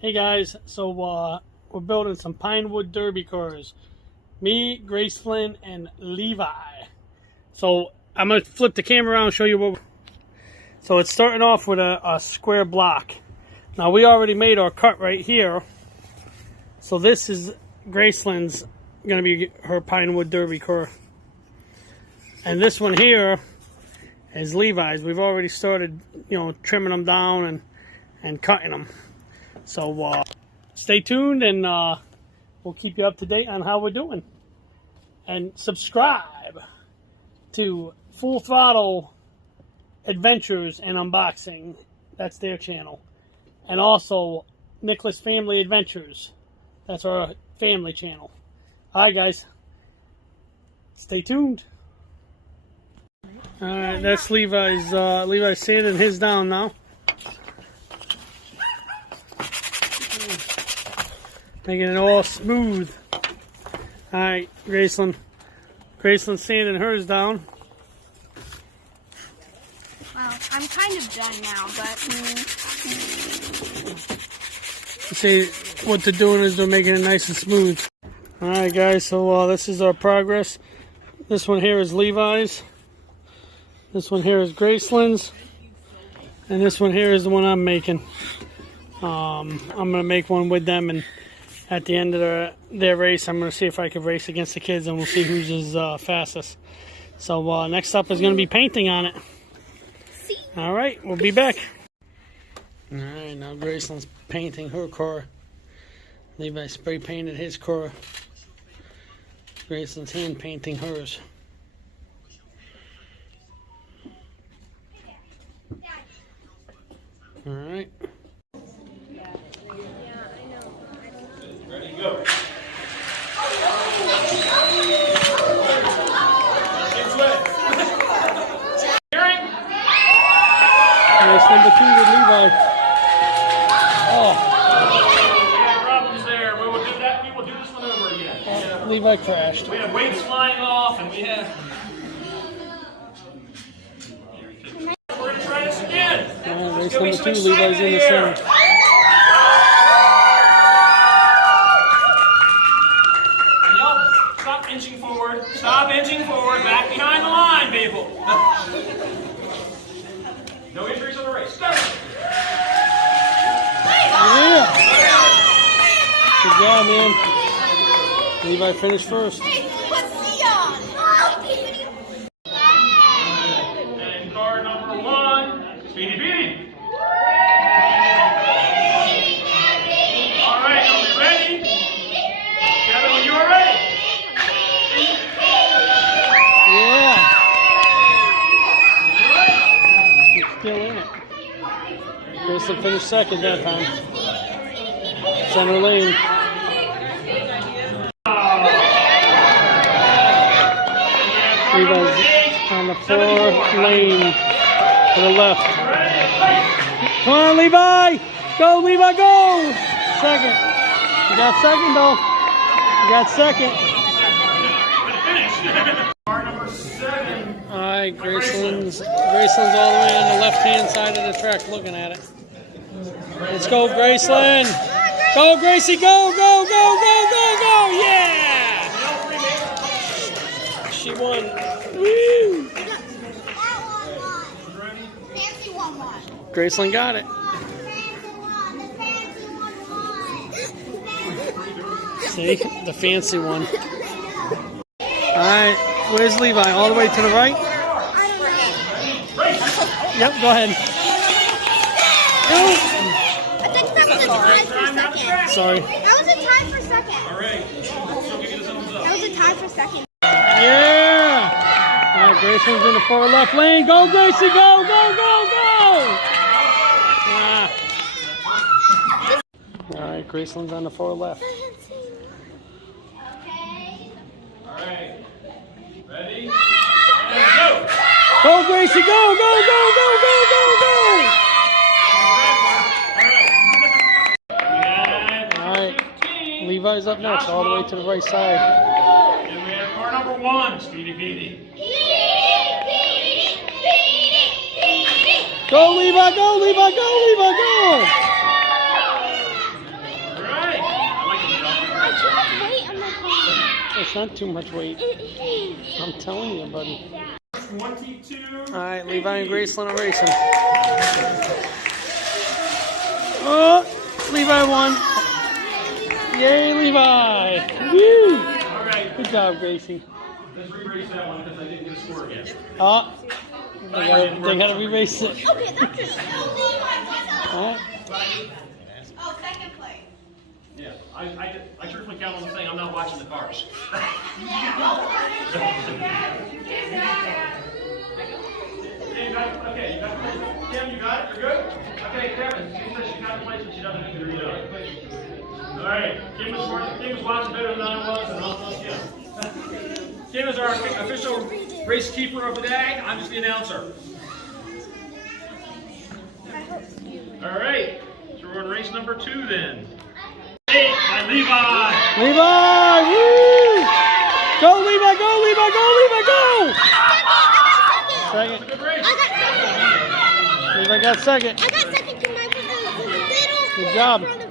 Hey guys, so we're building some pine wood derby cars. Me, Grace Flynn, and Levi. So I'm gonna flip the camera around and show you what. So it's starting off with a square block. Now we already made our cut right here. So this is Graceland's gonna be her pine wood derby car, and this one here is Levi's. We've already started, trimming them down and cutting them. So stay tuned, and we'll keep you up to date on how we're doing. And subscribe to Full Throttle Adventures and Unboxing. That's their channel. And also Nicholas Family Adventures. That's our family channel. Alright guys, stay tuned. Alright, that's Levi's sanding his down now. Making it all smooth. Alright, Graceland sanding hers down. Well, I'm kind of done now, but... You see, what they're doing is they're making it nice and smooth. Alright guys, so this is our progress. This one here is Levi's. This one here is Graceland's. And this one here is the one I'm making. I'm going to make one with them, and at the end of their race, I'm going to see if I can race against the kids, and we'll see who's is fastest. So next up is going to be painting on it. All right, we'll be back. All right, now Graceland's painting her car. Levi spray painted his car. Graceland's hand painting hers. All right. Ready, go. Race number 2 with Levi. Oh. We had problems there. We will do that. We will do this one over again. Yeah. Levi crashed. We had weights flying off, and we had. We're going to try this again. Race number 2, Levi's in the center. Stop inching forward. Stop inching forward. Back behind the line, people. No injuries on the race. Go. Yeah. Good job, man. Levi finished first. And car number 1, Speedy Beady. All right, are we ready? Kevin, when you are ready. Yeah. Still in it. Graceland finished second that time. Center lane. Levi's on the 4 lane to the left. Come on, Levi! Go, Levi, go! Second. You got second, though. You got second. Car number 7. All right, Graceland's all the way on the left-hand side of the track looking at it. Let's go, Graceland. Go, Gracie, go, go, go, go, go, go. Yeah! She won. Woo! Graceland got it. See, the fancy one. All right, where's Levi? All the way to the right? Yep, go ahead. I think that was a tie for second. Sorry. That was a tie for second. All right. So give it a thumbs up. That was a tie for second. Yeah! All right, Graceland's in the 4 left lane. Go, Gracie, go, go, go, go! Ah. All right, Graceland's on the 4 left. All right. Ready? And go! Go, Gracie, go, go, go, go, go, go, go! Levi's up next, all the way to the right side. And we have car number 1, Speedy Petey. Go Levi, go Levi, go Levi, go! All right. I like the jump. Too much weight on my car. It's not too much weight. It is. I'm telling you, buddy. 22. All right, Levi and Graceland are racing. Oh, Levi won. Yay, Levi! Woo! All right. Good job, Gracie. Let's re-race that one because I didn't get a score again. Oh, they gotta re-race it. Okay, that's just. All right. Oh, second place. Yeah, I truthfully count on the thing. I'm not watching the cars. Okay, you got the place. Kim, you got it? You're good? Okay, Kevin, she says she got the place, but she doesn't need to read it. All right, Kim was watching better than I was, and I'll tell Kim. Kim is our official race keeper of the day. I'm just the announcer. All right, so we're on race number 2 then. Hey, by Levi. Levi! Woo! Go Levi, go Levi, go Levi, go! Second. Good race. I got second. Levi got second. I got second. Can I put the little Good job. on the